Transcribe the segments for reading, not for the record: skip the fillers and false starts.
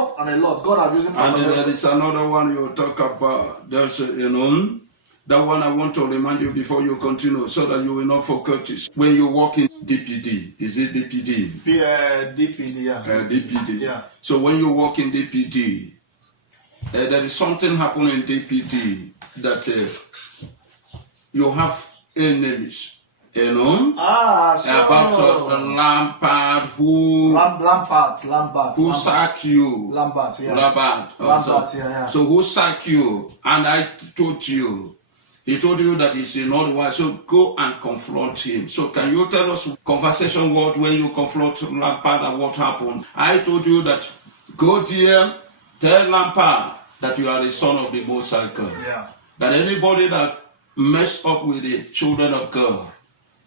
lot and a lot. God have used him. And there is another one you talk about. There's, that one I want to remind you before you continue so that you will not forget it. When you walk in DPD, is it DPD? DPD, yeah. DPD. Yeah. So when you walk in DPD, there is something happening in DPD that you have enemies. About Lampard who sacked you. Lampard, yeah. Yeah. So who sacked you? And I told you, he told you that he's not wise. So go and confront him. So can you tell us conversation word when you confront Lampard and what happened? I told you that go there, tell Lampard that you are the son of the Most High God. Yeah. That anybody that messed up with the children of God,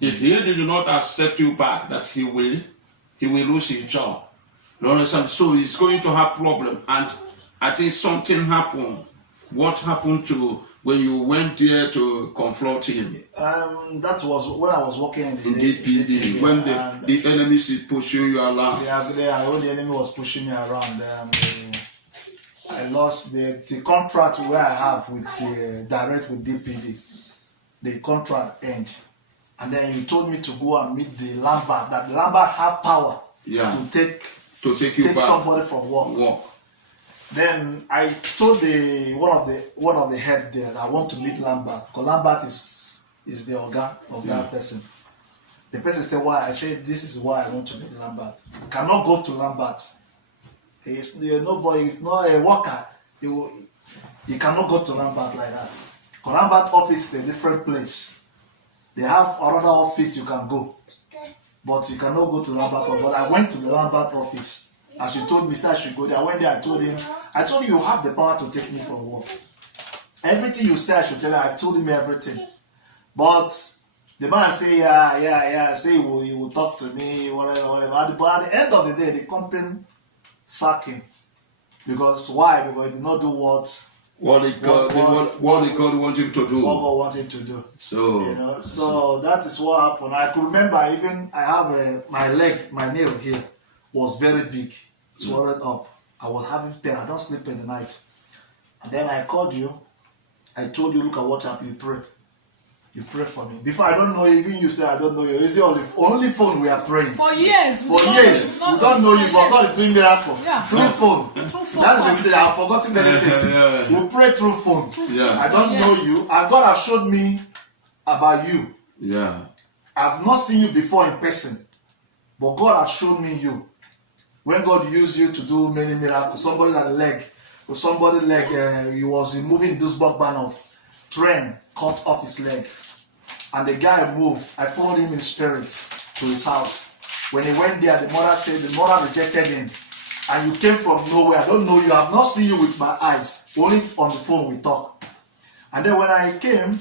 if he did not accept you back, that he will lose his job. You understand? So he's going to have problem. And I think something happened. What happened to when you went there to confront him? That was when I was working in DPD. When the enemy is pushing you around. Yeah, when the enemy was pushing me around. I lost the contract where I have with the direct with DPD. The contract end. And then you told me to go and meet the Lampard. That the Lampard have power to take somebody from work. Then I told one of the head there that I want to meet Lampard because Lampard is the organ of that person. The person said why. I said this is why I want to meet Lampard. You cannot go to Lampard. He's nobody. He's not a worker. You cannot go to Lampard like that. Because Lampard office is a different place. They have another office you can go, but you cannot go to Lambert office. But I went to the Lambert office. As you told me, sir, I should go there. I went there, I told you you have the power to take me from work. Everything you said I should tell you, I told him everything. But the man say, say he will talk to me, whatever. But at the end of the day, the company sacked him. Because why? Because he did not do what God wants him to do. What God wanted him to do. So so that is what happened. I could remember even I have my nail here was very big, swollen up. I was having pain. I don't sleep in the night. And then I called you. I told you, look at what happened. You pray. You pray for me. Before I don't know you, even you say I don't know you. It's the only phone we are praying. For years. We don't know you, but God is doing miracle. Yeah. Through phone. That is the thing. I've forgotten many things. We pray through phone. I don't know you. And God has showed me about you. Yeah. I've not seen you before in person. But God has shown me you. When God used you to do many miracles, somebody he was moving Duisburg ban of train, cut off his leg. And the guy moved. I followed him in spirit to his house. When he went there, the mother rejected him. And you came from nowhere. I don't know you. I've not seen you with my eyes. Only on the phone we talk. And then when I came,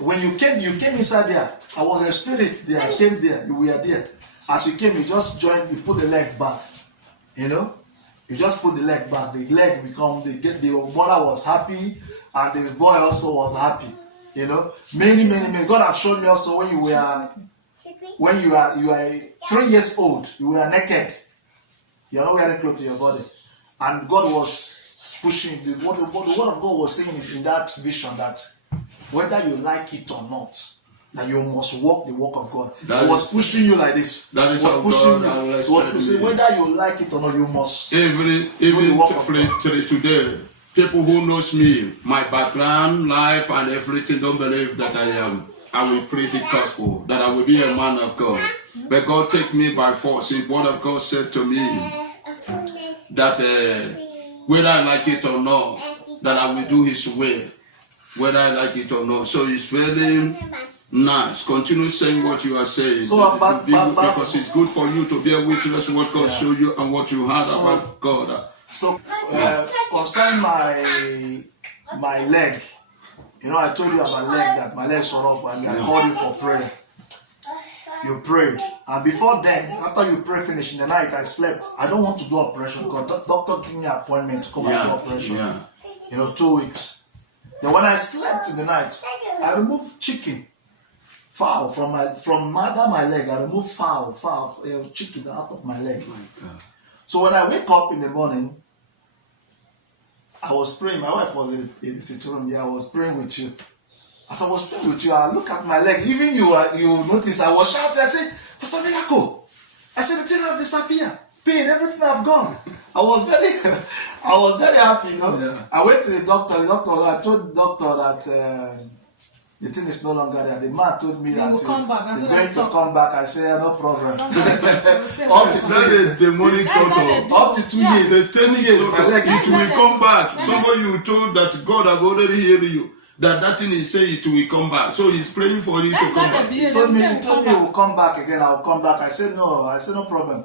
when you came inside there. I was in spirit there. I came there. You were there. As you came, you just joined. You put the leg back. You just put the leg back. The leg the mother was happy, and the boy also was happy. Many. God has shown me also when you are 3 years old, you were naked. You are not wearing clothes to your body, and God was pushing. The word of God was saying in that vision that whether you like it or not, that you must walk the walk of God. He was pushing you like this. That is was how pushing God you. He was pushing whether you like it or not, you must. Even today, people who knows me, my background, life, and everything don't believe that I will preach the gospel, that I will be a man of God. But God take me by force. The word of God said to me that whether I like it or not, that I will do His way, whether I like it or not. So it's very nice. Continue saying what you are saying. Because it's good for you to be a witness what God showed you and what you heard about God. So concerning my leg, I told you about leg, that my legs were up, and I called you for prayer. You prayed, and before then, after you pray finish in the night, I slept. I don't want to do operation because doctor gave me an appointment to come and do operation. 2 weeks. Then when I slept in the night, I removed fowl from under my leg. I removed fowl, chicken out of my leg. My God. So when I wake up in the morning, I was praying. My wife was in the sitting room. Yeah, I was praying with you. As I was praying with you, I look at my leg. Even you notice I was shouting. I said, Pastor Miracle. I said, the thing have disappeared. Pain, everything have gone. I was very happy, you know. Yeah. I went to the doctor. I told the doctor that the thing is no longer there. The man told me that will come back. it's going to come back. I say, no problem. Up to That is demonic torture. Up to 2 years. The technique my leg it will come back. Somebody you told that God have already heard you. That thing is saying it will come back. So he's praying for you to come back. He told me it will come back again. I'll come back. I said no. I said no problem.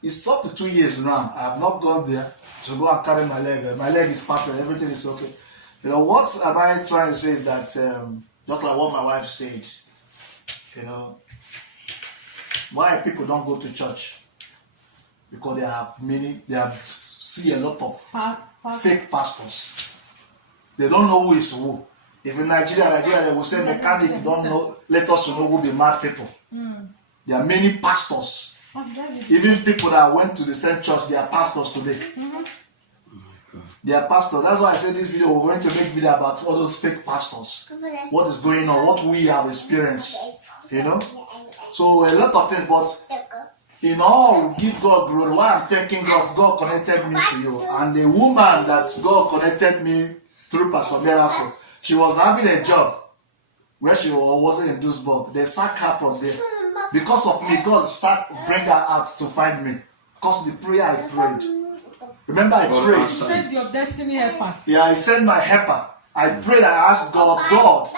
It's up to 2 years now. I have not gone there to go and carry my leg. My leg is perfect. Everything is okay. You know, what am I trying to say is that just like what my wife said, you know, why people don't go to church? Because they have see a lot of fake pastors. They don't know who is who. If in Nigeria they will say mechanic don't know, let us know who the mad people. There are many pastors. Even people that went to the same church, they are pastors today. They are pastors. That's why I said this video, we're going to make video about all those fake pastors. What is going on, what we have experienced. You know? So a lot of things, but in all, give God glory. Why I'm thanking God, God connected me to you. And the woman that God connected me through Pastor Miracle, she was having a job where she wasn't in Duisburg. They sacked her from there. Because of me, God bring her out to find me. Because the prayer I prayed. Remember I prayed. You sent your destiny helper. Yeah, I sent my helper. I prayed, I asked God,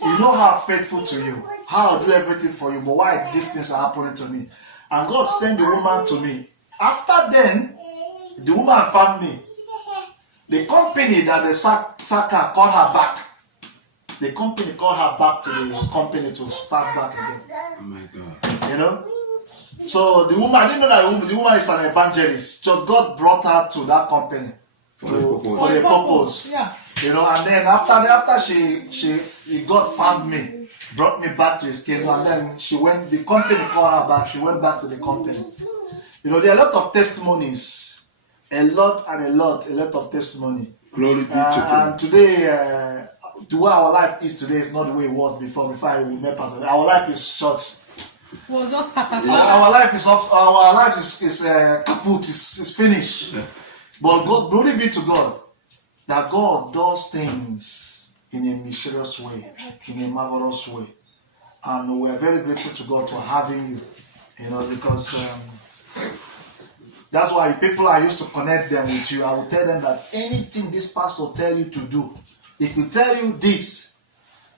you know how I'm faithful to you. How I'll do everything for you. But why these things are happening to me? And God sent the woman to me. After then, the woman found me. The company that the sacker called her back. The company called her back to the company to start back again. Oh my God. You know? So the woman, I didn't know that the woman is an evangelist. Just God brought her to that company for the purpose. Yeah. You know, and then after God found me, brought me back to his kingdom, and then the company called her back, she went back to the company. You know, there are a lot of testimonies. A lot of testimony. Glory be to God. And today, the way our life is today is not the way it was before I met Pastor. Our life is short. It was just capacity. Our life is up. Our life is kaput. Is finished. But God, glory be to God, that God does things in a mysterious way, in a marvelous way, and we are very grateful to God for having you. You know, because that's why people I used to connect them with you. I will tell them that anything this pastor tell you to do, if we tell you this,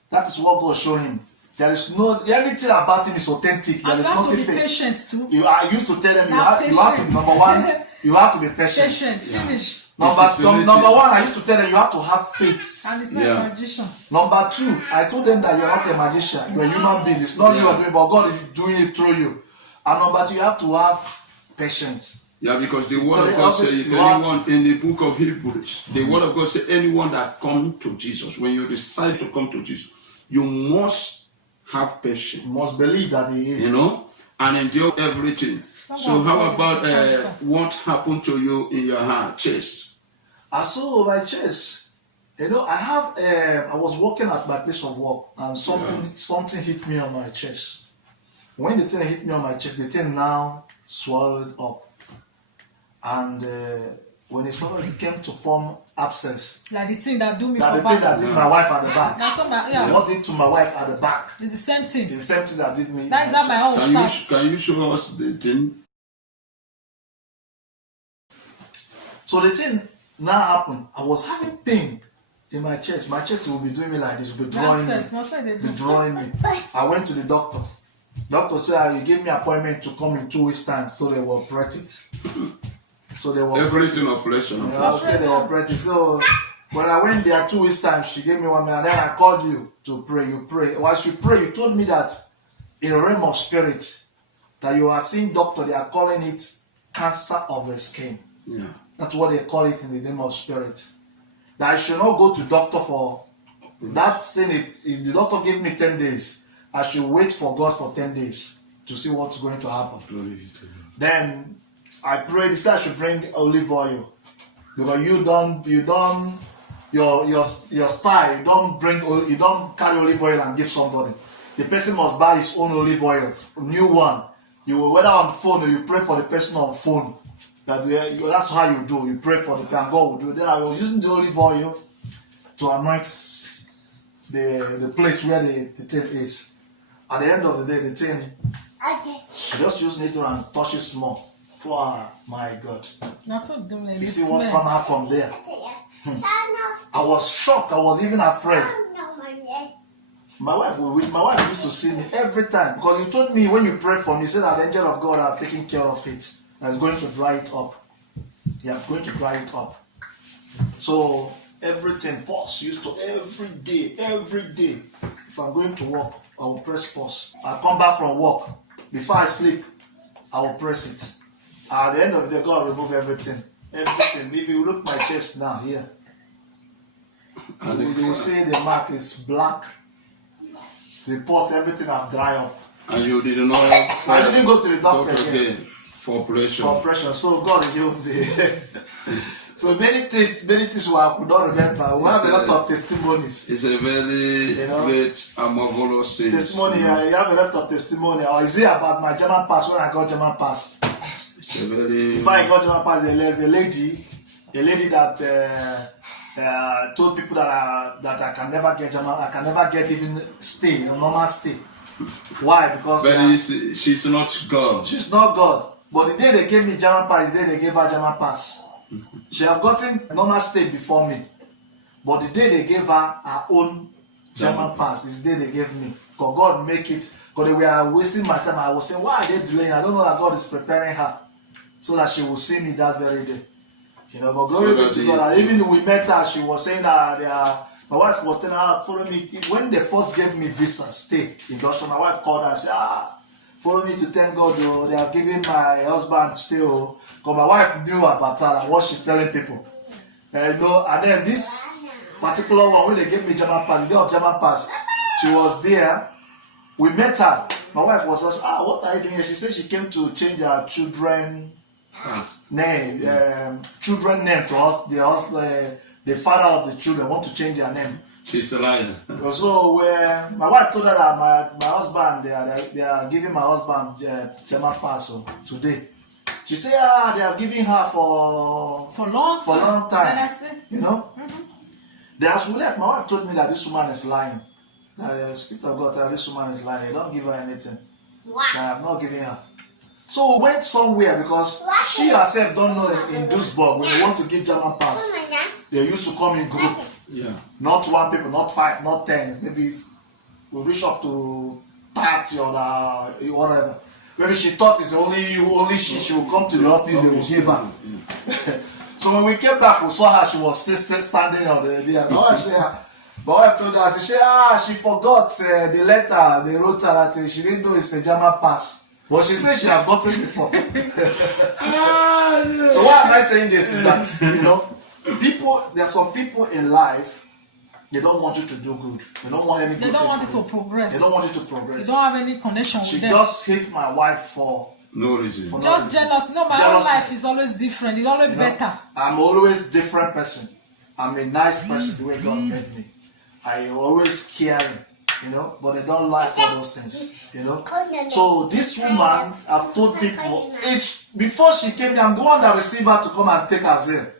that is what God show him. There is no anything about him is authentic. There is nothing fake. Patient too. I used to tell them you have to be number one. You have to be patient. Patient. Finish. Number one, I used to tell them you have to have faith. And it's not a magician. Number two, I told them that you're not a magician. You're a human being. It's not you are doing, but God is doing it through you. And number two, you have to have patience. Yeah, because the word of God says anyone in the book of Hebrews, the word of God says anyone that come to Jesus, when you decide to come to Jesus, you must have patience. You must believe that He is. You know, and endure everything. So how about what happened to you in your heart, chest? I saw my chest. You know, I was walking at my place of work, and something hit me on my chest. When the thing hit me on my chest, the thing now swallowed up. And when it swallowed, it came to form abscess. Like the thing that do me like for the thing back. that did my wife at the back. That's what did to my wife at the back. It's the same thing. It's the same thing that did me. That is how my own starts. Can you show us the thing? So the thing now happened. I was having pain in my chest. My chest will be doing me like this, will be drawing me. I went to the doctor. Doctor said, you gave me appointment to come in 2 weeks' time, so they will operate it. So they will everything operation. I would say they will operate it. So when I went there 2 weeks' time, she gave me 1 minute, and then I called you to pray. You pray. Whilst you pray, you told me that in a realm of spirit, that you are seeing doctor, they are calling it cancer of the skin. Yeah. That's what they call it in the name of spirit. That I should not go to doctor for that thing. If the doctor gave me 10 days, I should wait for God for 10 days to see what's going to happen. Then I prayed, he said I should bring olive oil. because you don't your style, you don't carry olive oil and give somebody. The person must buy his own olive oil, new one. You will, whether on phone or you pray for the person on phone. That's how you do. You pray for the person, God will do it. Then I was using the olive oil to anoint the place where the thing is. At the end of the day, the thing, I just use it and touch it small. Oh my God. That's so dumb. Like You see what come out from there? I was shocked. I was even afraid. My wife used to see me every time, because you told me when you pray for me, you said that the angel of God are taking care of it. That's going to dry it up. Yeah, going to dry it up. So everything pause. Used to every day. If I'm going to work, I will press pause. I come back from work. Before I sleep, I will press it. At the end of the day, God remove everything. Everything. If you look at my chest now, here, you will see the mark is black. The pus, everything have dried up. And you did not. I didn't go to the doctor again for operation. For operation. So God healed me. So many things I could not remember. We have a lot of testimonies. It's a very great and marvelous thing. Testimony. You have a lot of testimony. Or is it about my German pass when I got German pass? It's a very. Before I got German pass, there's a lady that told people that I can never get German. I can never get even stay, a normal stay. Why? Because she's not God. She's not God. But the day they gave me German pass, the day they gave her German pass. She have gotten normal stay before me. But the day they gave her own German pass is the day they gave me. Because God make it. Because they were wasting my time. I was saying, why are they delaying? I don't know that God is preparing her so that she will see me that very day. But glory be to God. Even when we met her, she was saying that my wife was telling her, follow me. When they first gave me visa, stay in Russia, my wife called her and said, follow me to thank God. They are giving my husband stay. Because my wife knew about her and what she's telling people. And then this particular one, when they gave me German pass, the day of German pass, she was there. We met her. My wife was asked, what are you doing here? She said she came to change her children name, children name to us. The father of the children want to change their name. She's a liar. So my wife told her that my husband, they are giving my husband German pass today. She said, they are giving her for long time. Then as we left, my wife told me that this woman is lying. The Spirit of God told her this woman is lying. They don't give her anything. That I have not given her. So we went somewhere because she herself don't know in Duisburg when they want to give German pass. They used to come in group. Yeah. Not one people, not 5, not 10. Maybe we reach up to 30 or whatever. Maybe she thought it's only she will come to the office, they will give her. So when we came back, we saw her, she was still standing on the my wife told her, she forgot the letter they wrote her that she didn't know it's a German pass. But she said she had gotten it before. So why am I saying this is that, there are some people in life, they don't want you to do good. They don't want any good. They don't want you to progress. They don't want you to progress. You don't have any connection with them. She just hate my wife for no reason. Just jealous. My own life is always different. It's always better. I'm always a different person. I'm a nice person the way God made me. I always caring, but they don't like all those things, So this woman, I've told people, before she came here, I'm the one that received her to come and take her there.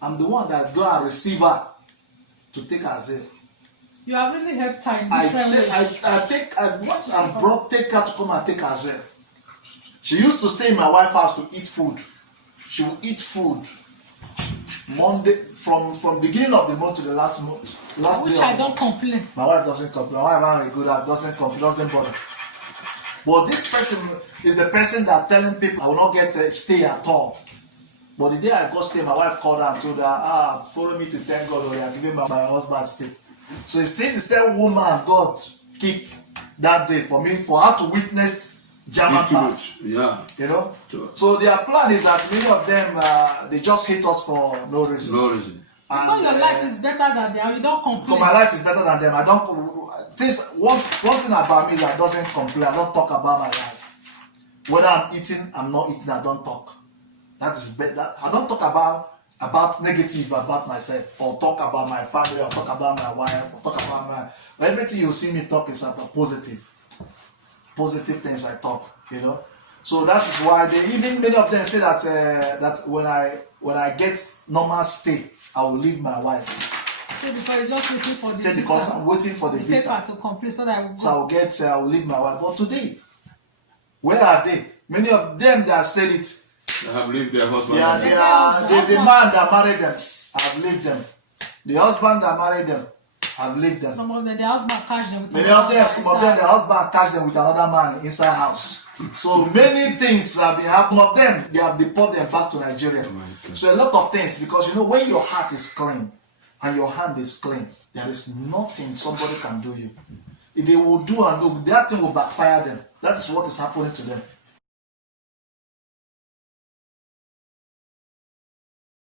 I'm the one that go and receive her to take her there. You have really helped her in different ways. take her to come and take her there. She used to stay in my wife's house to eat food. She would eat food Monday from beginning of the month to the last month. Which I don't complain. My wife doesn't complain. My wife has a good heart, doesn't complain, doesn't bother. But this person is the person that telling people I will not get a stay at all. But the day I got stay, my wife called her and told her, follow me to thank God, or they are giving my husband stay. So it's still the same woman God keep that day for me, for her to witness German pass. Yeah. So their plan is that many of them, they just hate us for no reason. No reason. Because your life is better than them, you don't complain. Because my life is better than them. I don't. One thing about me is I doesn't complain. I don't talk about my life. Whether I'm eating, I'm not eating. I don't talk. That is better. I don't talk about about negative about myself, or talk about my family, or talk about my wife, or talk about my everything you see me talk is about positive things I talk, you know. So that is why even many of them say that that when I get normal stay, I will leave my wife. So because you're just waiting for the Say visa, because I'm waiting for the visa paper to complete so that I will go. So I will leave my wife. But today, where are they? Many of them that said it. They have leave their husband. The man that married them have left them. The husband that married them have left them. Some of them, their husband catch them with Many of them, some of them, their husband catch them with another man inside house. So many things have been happening of them. They have deported them back to Nigeria. So a lot of things, because you know when your heart is clean and your hand is clean, there is nothing somebody can do you. If they will do and do, that thing will backfire them. That is what is happening to them.